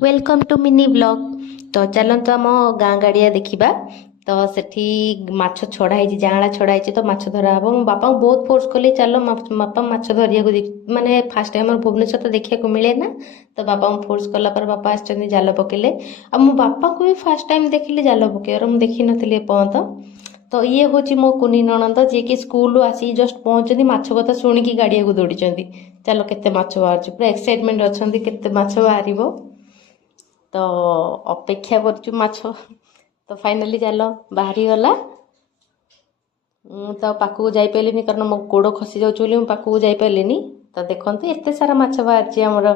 Welcome to mini blog. तो चलते आम गाँ गाड़िया देखा। तो सेठी माछ छड़ा है, जाँला छड़ा है, तो माछ धरा हम। मो बापा को बहुत फोर्स कली, चलो बापा माछ धरिया माने फास्ट टाइम भुवनेश्वर तो देखा को मिले ना। तो बापा को फोर्स कला पर बापा आसछन्ती जाल पकेले। आ मो बापा को भी फास्ट टाइम देखिले जाल पकेइबार, मुझे देखी नथिली एपर्यंत। तो ये हूँ मो कुनी नणंद जी की स्कूल आसी जस्ट पहुंचती, माछ कथा शुणिकी गाड़िया को दौड़ी। चलो केते माछ बाहर, पूरा एक्साइटमेंट अच्छा केते माछ बाहर। तो अपेक्षा करचु माछ। तो फाइनाली जाल बाहरी गला। तो पाखक जापारे कारण मो गोड़ खसी जाऊँ, पाखक जापारे। तो देखते एत सारा माछ बाहर आमर।